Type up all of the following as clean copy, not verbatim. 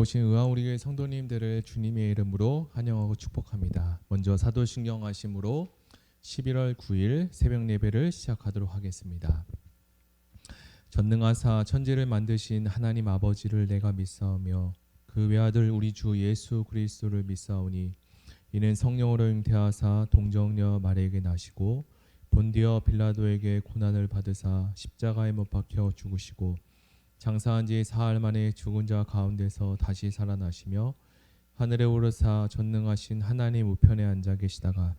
오신 의아우리교회 성도님들을 주님의 이름으로 환영하고 축복합니다. 먼저 사도신경 하심으로 11월 9일 새벽 예배를 시작하도록 하겠습니다. 전능하사 천지를 만드신 하나님 아버지를 내가 믿사오며 그 외아들 우리 주 예수 그리스도를 믿사오니 이는 성령으로 잉태하사 동정녀 마리아에게 나시고 본디어 빌라도에게 고난을 받으사 십자가에 못 박혀 죽으시고 장사한 지 사흘 만에 죽은 자 가운데서 다시 살아나시며 하늘에 오르사 전능하신 하나님 우편에 앉아 계시다가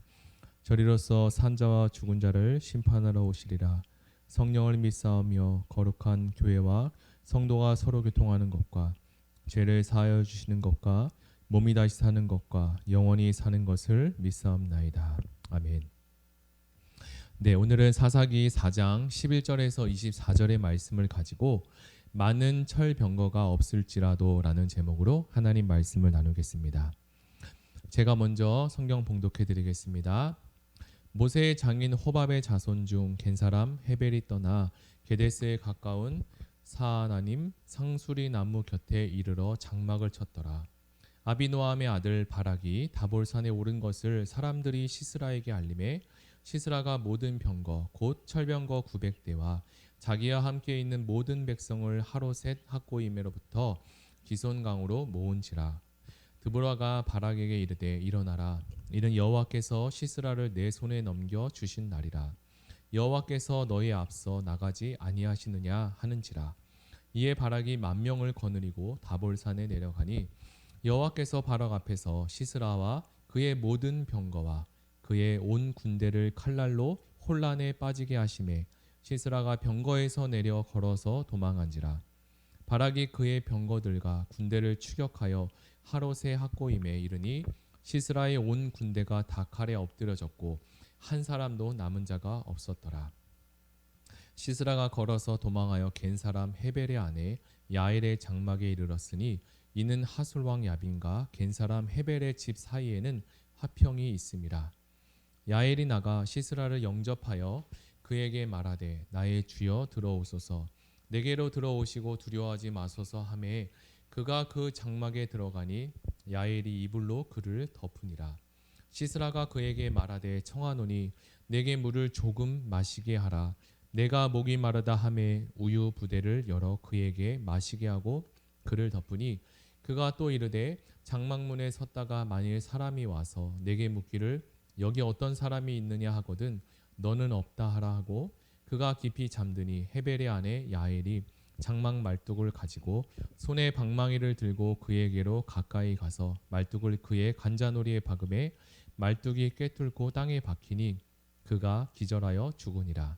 저리로서 산자와 죽은 자를 심판하러 오시리라. 성령을 믿사오며 거룩한 교회와 성도가 서로 교통하는 것과 죄를 사하여 주시는 것과 몸이 다시 사는 것과 영원히 사는 것을 믿사옵나이다. 아멘. 네, 오늘은 사사기 4장 11절에서 24절의 말씀을 가지고 많은 철병거가 없을지라도 라는 제목으로 하나님 말씀을 나누겠습니다. 제가 먼저 성경 봉독해 드리겠습니다. 모세의 장인 호밥의 자손 중 겐사람 헤벨이 떠나 게데스에 가까운 사하나님 상수리 나무 곁에 이르러 장막을 쳤더라. 아비노함의 아들 바락이 다볼산에 오른 것을 사람들이 시스라에게 알림해 시스라가 모든 병거 곧 철병거 900대와 자기와 함께 있는 모든 백성을 하로셋 학고임에로부터 기손강으로 모은지라. 드보라가 바락에게 이르되 일어나라. 이는 여호와께서 시스라를 내 손에 넘겨 주신 날이라. 여호와께서 너희 앞서 나가지 아니하시느냐 하는지라. 이에 바락이 10,000명을 거느리고 다볼산에 내려가니 여호와께서 바락 앞에서 시스라와 그의 모든 병거와 그의 온 군대를 칼날로 혼란에 빠지게 하심에 시스라가 병거에서 내려 걸어서 도망한지라. 바락이 그의 병거들과 군대를 추격하여 하롯의 학고임에 이르니 시스라의 온 군대가 다 칼에 엎드려졌고 한 사람도 남은 자가 없었더라. 시스라가 걸어서 도망하여 겐사람 헤벨의 아내 야엘의 장막에 이르렀으니 이는 하솔 왕 야빈과 겐사람 헤벨의 집 사이에는 화평이 있음이라. 야엘이 나가 시스라를 영접하여 그에게 말하되 나의 주여 들어오소서. 내게로 들어오시고 두려워하지 마소서 하매 그가 그 장막에 들어가니 야엘이 이불로 그를 덮으니라. 시스라가 그에게 말하되 청하노니 내게 물을 조금 마시게 하라. 내가 목이 마르다 하매 우유 부대를 열어 그에게 마시게 하고 그를 덮으니 그가 또 이르되 장막문에 섰다가 만일 사람이 와서 내게 묻기를 여기 어떤 사람이 있느냐 하거든 너는 없다 하라 하고 그가 깊이 잠드니 헤벨의 아내 야엘이 장막 말뚝을 가지고 손에 방망이를 들고 그에게로 가까이 가서 말뚝을 그의 관자놀이에 박음에 말뚝이 꿰뚫고 땅에 박히니 그가 기절하여 죽으니라.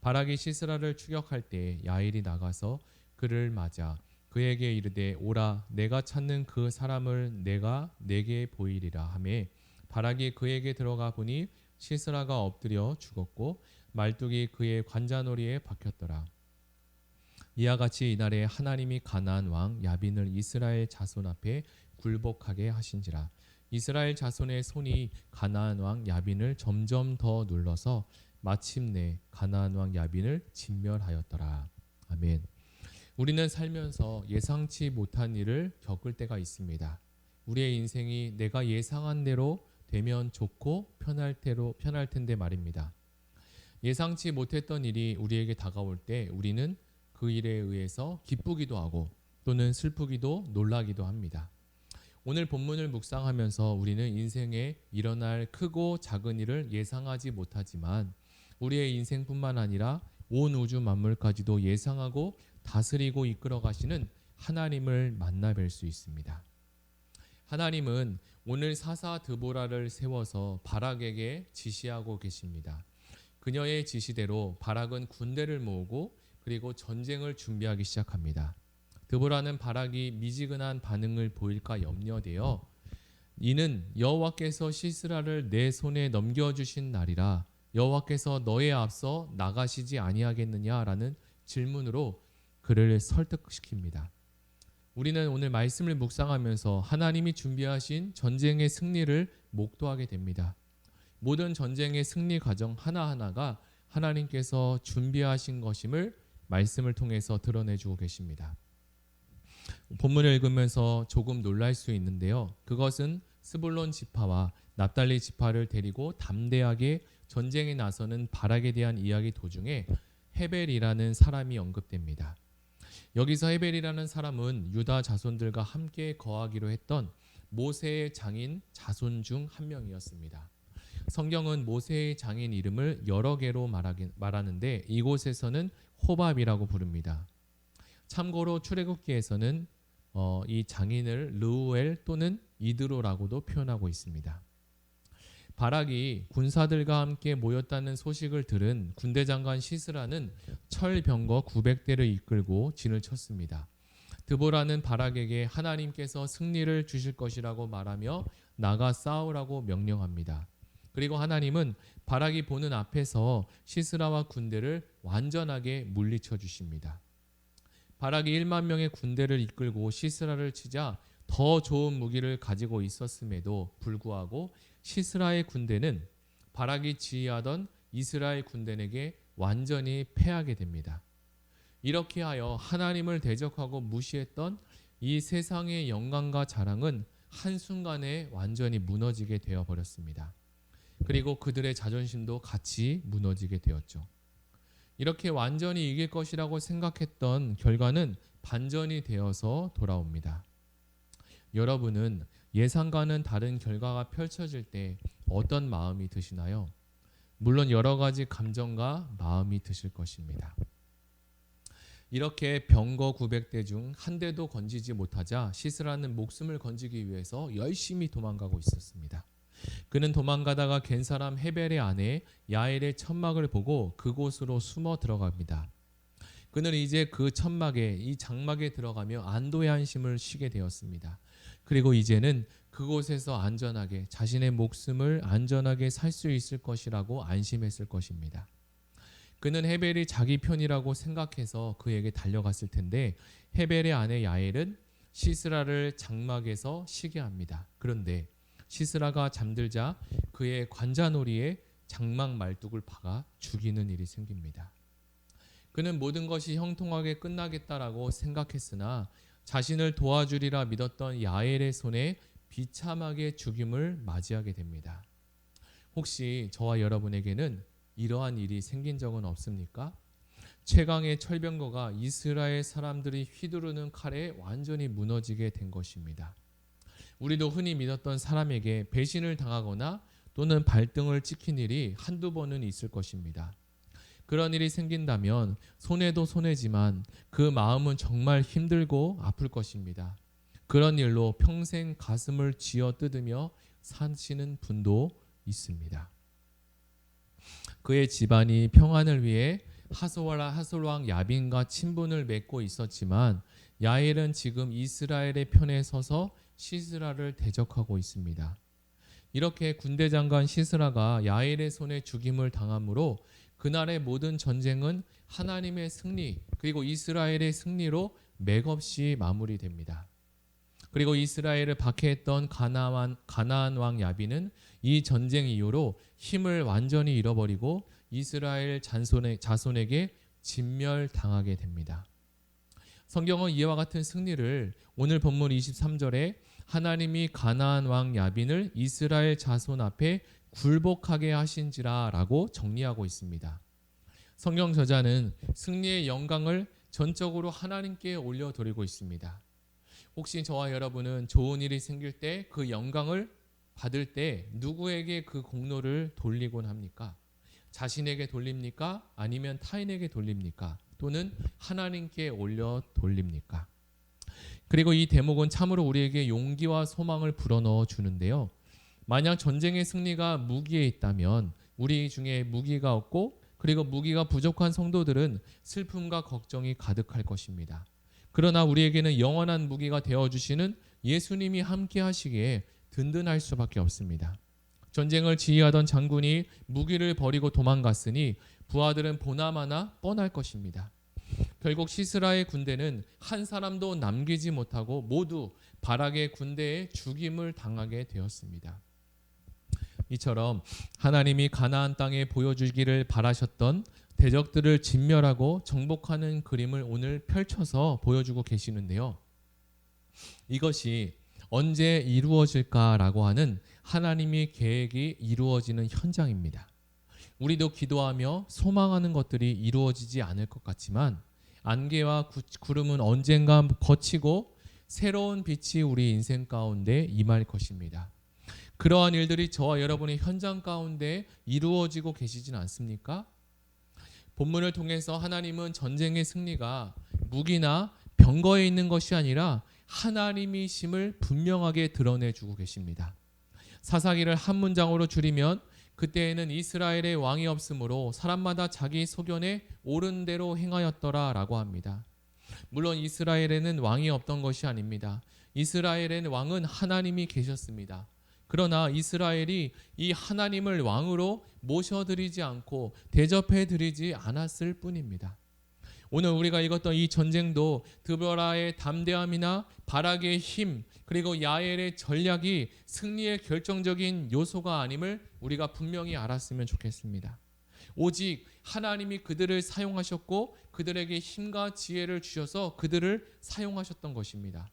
바락이 시스라를 추격할 때 야엘이 나가서 그를 맞아 그에게 이르되 오라 내가 찾는 그 사람을 내가 내게 보이리라 하매 바락이 그에게 들어가 보니 시스라가 엎드려 죽었고 말뚝이 그의 관자놀이에 박혔더라. 이와 같이 이날에 하나님이 가나안 왕 야빈을 이스라엘 자손 앞에 굴복하게 하신지라. 이스라엘 자손의 손이 가나안 왕 야빈을 점점 더 눌러서 마침내 가나안 왕 야빈을 진멸하였더라. 아멘. 우리는 살면서 예상치 못한 일을 겪을 때가 있습니다. 우리의 인생이 내가 예상한 대로 되면 좋고 편할 텐데 말입니다. 예상치 못했던 일이 우리에게 다가올 때 우리는 그 일에 의해서 기쁘기도 하고 또는 슬프기도 놀라기도 합니다. 오늘 본문을 묵상하면서 우리는 인생에 일어날 크고 작은 일을 예상하지 못하지만 우리의 인생뿐만 아니라 온 우주 만물까지도 예상하고 다스리고 이끌어 가시는 하나님을 만나 뵐 수 있습니다. 하나님은 오늘 사사 드보라를 세워서 바락에게 지시하고 계십니다. 그녀의 지시대로 바락은 군대를 모으고 그리고 전쟁을 준비하기 시작합니다. 드보라는 바락이 미지근한 반응을 보일까 염려되어 이는 여호와께서 시스라를 내 손에 넘겨주신 날이라 여호와께서 너의 앞서 나가시지 아니하겠느냐라는 질문으로 그를 설득시킵니다. 우리는 오늘 말씀을 묵상하면서 하나님이 준비하신 전쟁의 승리를 목도하게 됩니다. 모든 전쟁의 승리 과정 하나하나가 하나님께서 준비하신 것임을 말씀을 통해서 드러내주고 계십니다. 본문을 읽으면서 조금 놀랄 수 있는데요. 그것은 스불론 지파와 납달리 지파를 데리고 담대하게 전쟁에 나서는 바락에 대한 이야기 도중에 헤벨이라는 사람이 언급됩니다. 여기서 헤벨이라는 사람은 유다 자손들과 함께 거하기로 했던 모세의 장인 자손 중 한 명이었습니다. 성경은 모세의 장인 이름을 여러 개로 말하는데 이곳에서는 호밥이라고 부릅니다. 참고로 출애굽기에서는 이 장인을 르우엘 또는 이드로라고도 표현하고 있습니다. 바락이 군사들과 함께 모였다는 소식을 들은 군대 장관 시스라는 철병거 900대를 이끌고 진을 쳤습니다. 드보라는 바락에게 하나님께서 승리를 주실 것이라고 말하며 나가 싸우라고 명령합니다. 그리고 하나님은 바락이 보는 앞에서 시스라와 군대를 완전하게 물리쳐 주십니다. 바락이 1만 명의 군대를 이끌고 시스라를 치자 더 좋은 무기를 가지고 있었음에도 불구하고 시스라의 군대는 바락이 지휘하던 이스라엘 군대에게 완전히 패하게 됩니다. 이렇게 하여 하나님을 대적하고 무시했던 이 세상의 영광과 자랑은 한순간에 완전히 무너지게 되어버렸습니다. 그리고 그들의 자존심도 같이 무너지게 되었죠. 이렇게 완전히 이길 것이라고 생각했던 결과는 반전이 되어서 돌아옵니다. 여러분은 예상과는 다른 결과가 펼쳐질 때 어떤 마음이 드시나요? 물론 여러 가지 감정과 마음이 드실 것입니다. 이렇게 병거 900대 중 한 대도 건지지 못하자 시스라는 목숨을 건지기 위해서 열심히 도망가고 있었습니다. 그는 도망가다가 겐사람 헤벨의 아내 야엘의 천막을 보고 그곳으로 숨어 들어갑니다. 그는 이제 그 천막에 이 장막에 들어가며 안도의 한심을 쉬게 되었습니다. 그리고 이제는 그곳에서 안전하게 자신의 목숨을 안전하게 살 수 있을 것이라고 안심했을 것입니다. 그는 헤벨이 자기 편이라고 생각해서 그에게 달려갔을 텐데 헤벨의 아내 야엘은 시스라를 장막에서 쉬게 합니다. 그런데 시스라가 잠들자 그의 관자놀이에 장막 말뚝을 박아 죽이는 일이 생깁니다. 그는 모든 것이 형통하게 끝나겠다라고 생각했으나 자신을 도와주리라 믿었던 야엘의 손에 비참하게 죽임을 맞이하게 됩니다. 혹시 저와 여러분에게는 이러한 일이 생긴 적은 없습니까? 최강의 철병거가 이스라엘 사람들이 휘두르는 칼에 완전히 무너지게 된 것입니다. 우리도 흔히 믿었던 사람에게 배신을 당하거나 또는 발등을 찍힌 일이 한두 번은 있을 것입니다. 그런 일이 생긴다면 손해도 손해지만 그 마음은 정말 힘들고 아플 것입니다. 그런 일로 평생 가슴을 쥐어뜯으며 사시는 분도 있습니다. 그의 집안이 평안을 위해 하솔왕 야빈과 친분을 맺고 있었지만 야엘은 지금 이스라엘의 편에 서서 시스라를 대적하고 있습니다. 이렇게 군대 장관 시스라가 야엘의 손에 죽임을 당함으로 그날의 모든 전쟁은 하나님의 승리 그리고 이스라엘의 승리로 맥없이 마무리됩니다. 그리고 이스라엘을 박해했던 가나안 왕 야빈은 이 전쟁 이후로 힘을 완전히 잃어버리고 이스라엘 자손에게 진멸당하게 됩니다. 성경은 이와 같은 승리를 오늘 본문 23절에 하나님이 가나안 왕 야빈을 이스라엘 자손 앞에 굴복하게 하신지라 라고 정리하고 있습니다. 성경 저자는 승리의 영광을 전적으로 하나님께 올려드리고 있습니다. 혹시 저와 여러분은 좋은 일이 생길 때 그 영광을 받을 때 누구에게 그 공로를 돌리곤 합니까? 자신에게 돌립니까? 아니면 타인에게 돌립니까? 또는 하나님께 올려 돌립니까? 그리고 이 대목은 참으로 우리에게 용기와 소망을 불어넣어 주는데요. 만약 전쟁의 승리가 무기에 있다면 우리 중에 무기가 없고 그리고 무기가 부족한 성도들은 슬픔과 걱정이 가득할 것입니다. 그러나 우리에게는 영원한 무기가 되어주시는 예수님이 함께 하시기에 든든할 수밖에 없습니다. 전쟁을 지휘하던 장군이 무기를 버리고 도망갔으니 부하들은 보나마나 뻔할 것입니다. 결국 시스라의 군대는 한 사람도 남기지 못하고 모두 바락의 군대에 죽임을 당하게 되었습니다. 이처럼 하나님이 가나안 땅에 보여주기를 바라셨던 대적들을 진멸하고 정복하는 그림을 오늘 펼쳐서 보여주고 계시는데요. 이것이 언제 이루어질까라고 하는 하나님의 계획이 이루어지는 현장입니다. 우리도 기도하며 소망하는 것들이 이루어지지 않을 것 같지만 안개와 구름은 언젠가 거치고 새로운 빛이 우리 인생 가운데 임할 것입니다. 그러한 일들이 저와 여러분의 현장 가운데 이루어지고 계시진 않습니까? 본문을 통해서 하나님은 전쟁의 승리가 무기나 병거에 있는 것이 아니라 하나님이심을 분명하게 드러내주고 계십니다. 사사기를 한 문장으로 줄이면 그때에는 이스라엘의 왕이 없으므로 사람마다 자기 소견에 옳은 대로 행하였더라 라고 합니다. 물론 이스라엘에는 왕이 없던 것이 아닙니다. 이스라엘에는 왕은 하나님이 계셨습니다. 그러나 이스라엘이 이 하나님을 왕으로 모셔드리지 않고 대접해드리지 않았을 뿐입니다. 오늘 우리가 읽었던 이 전쟁도 드보라의 담대함이나 바락의 힘 그리고 야엘의 전략이 승리의 결정적인 요소가 아님을 우리가 분명히 알았으면 좋겠습니다. 오직 하나님이 그들을 사용하셨고 그들에게 힘과 지혜를 주셔서 그들을 사용하셨던 것입니다.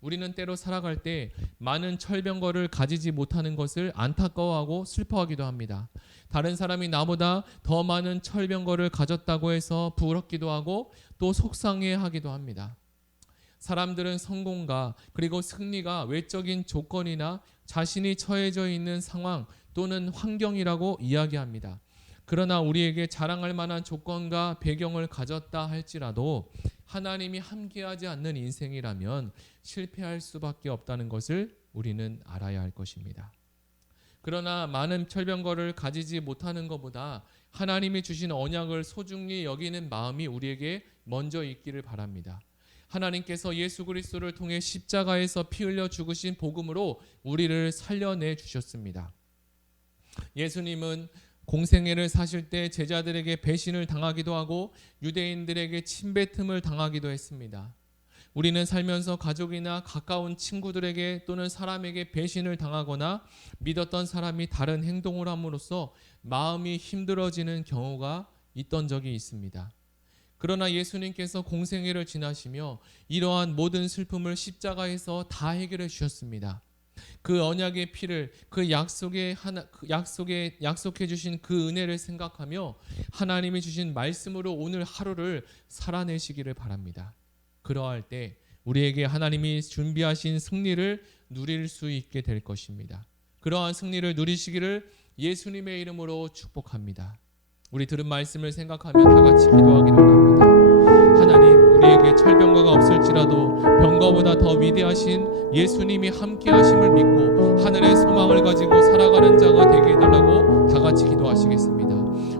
우리는 때로 살아갈 때 많은 철병거를 가지지 못하는 것을 안타까워하고 슬퍼하기도 합니다. 다른 사람이 나보다 더 많은 철병거를 가졌다고 해서 부럽기도 하고 또 속상해하기도 합니다. 사람들은 성공과 그리고 승리가 외적인 조건이나 자신이 처해져 있는 상황 또는 환경이라고 이야기합니다. 그러나 우리에게 자랑할 만한 조건과 배경을 가졌다 할지라도 하나님이 함께하지 않는 인생이라면 실패할 수밖에 없다는 것을 우리는 알아야 할 것입니다. 그러나 많은 철병거를 가지지 못하는 것보다 하나님이 주신 언약을 소중히 여기는 마음이 우리에게 먼저 있기를 바랍니다. 하나님께서 예수 그리스도를 통해 십자가에서 피 흘려 죽으신 복음으로 우리를 살려내 주셨습니다. 예수님은 공생애를 사실 때 제자들에게 배신을 당하기도 하고 유대인들에게 침뱉음을 당하기도 했습니다. 우리는 살면서 가족이나 가까운 친구들에게 또는 사람에게 배신을 당하거나 믿었던 사람이 다른 행동을 함으로써 마음이 힘들어지는 경우가 있던 적이 있습니다. 그러나 예수님께서 공생애를 지나시며 이러한 모든 슬픔을 십자가에서 다 해결해 주셨습니다. 그 언약의 피를 약속해 주신 그 은혜를 생각하며 하나님이 주신 말씀으로 오늘 하루를 살아내시기를 바랍니다. 그러할 때 우리에게 하나님이 준비하신 승리를 누릴 수 있게 될 것입니다. 그러한 승리를 누리시기를 예수님의 이름으로 축복합니다. 우리 들은 말씀을 생각하며 다 같이 기도하기를 원합니다. 하나님, 우리에게 철병거가 없을지라도 병거보다 더 위대하신 예수님이 함께 하심을 믿고 하늘의 소망을 가지고 살아가는 자가 되게 해달라고 다 같이 기도하시겠습니다.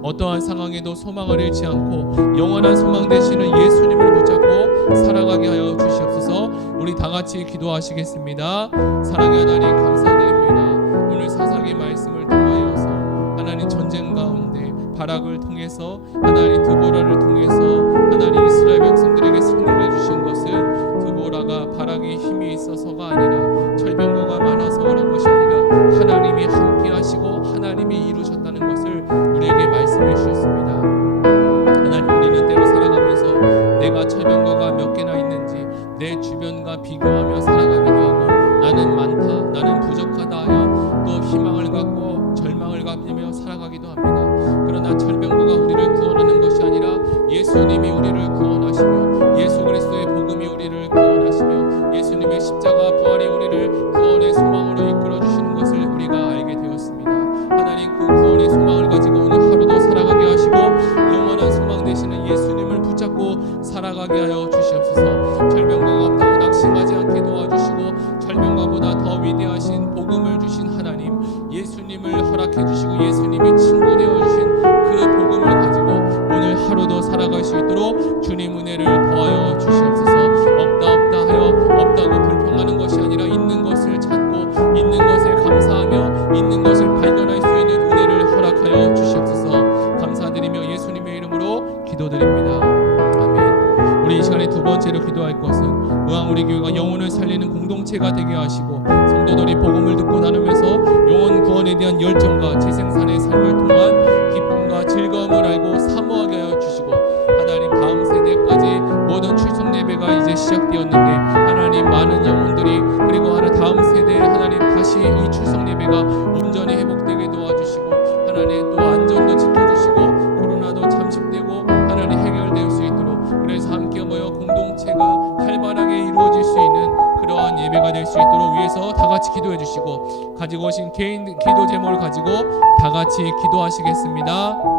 어떠한 상황에도 소망을 잃지 않고 영원한 소망 되시는 예수님을 붙잡고 살아가게 하여 주시옵소서. 우리 다 같이 기도하시겠습니다. 사랑의 하나님, 감사드립니다. 오늘 사사기 말씀을 통하여서 하나님 전쟁 가운데 바락을 통해서 하나님 드보라를 통해서 하나님 이스라엘 백성들에게 승리를 주신 것은 드보라가 바락에 힘이 있어서가 아니라 철병거가 많아서 그런 것이 아니라 하나님이 함께 하시고 하나님이 이루셨다는 것을 우리에게 말씀해 주셨습니다. 하나님, 우리는 때로 살아가면서 내가 철병거가 몇 개나 있는지 내 주변과 비교하며 살아가기도 하고 나는 많다, 나는 부족하다 하여 또 희망을 갖고 절망을 가지며 살아가기도 합니다. 그러나 철병거가 우리를 구원하는 것이 아니라 예수님이 우리를 구원하시며 예수 그리스도의 복음이 우리를 구원하시며 예수님의 십자가 부활이 우리를 구원의 소망으로 이끌어 주시는 것을 우리가 알게 되었습니다. 하나님, 그 구원의 소망을 가지고 오늘 하루도 살아가게 하시고 영원한 소망 되시는 예수님을 붙잡고 살아가게 하여 주시옵소서. 철병거가 없다고 낙심하지 않게 도와주시고 철병거보다 더 위대하신 복음을 주신 하나님, 예수님을 허락해 주시고 예수님이 친구 되어 주신 그 복음을 가지고 오늘 하루도 살아갈 수 있도록 주님 은혜를 더하여 주시옵소서. 없다 하여 없다고 불평하는 것이 아니라 있는 것을 찾고 있는 것에 감사하며 있는 것을 발견할 수 있는 은혜를 허락하여 주시옵소서. 감사드리며 예수님의 이름으로 기도드립니다. 아멘. 우리 이 시간에 두 번째로 기도할 것은 우리 교회가 영혼을 살리는 공동체가 되게 하시고 성도들이 복음을 듣고 나누면서 영혼 구원에 대한 열정과 재생산의 삶을 통한 기쁨과 즐거움을 알고 사모하게 하여 주시고 하나님, 다음 세대까지 모든 출석 예배가 이제 시작되었는데 하나님, 많은 하나님 또 안전도 지켜주시고 코로나도 잠식되고 하나님 해결될 수 있도록, 그래서 함께 모여 공동체가 활발하게 이루어질 수 있는 그러한 예배가 될 수 있도록 위해서 다 같이 기도해 주시고, 가지고 오신 개인 기도 제목을 가지고 다 같이 기도하시겠습니다.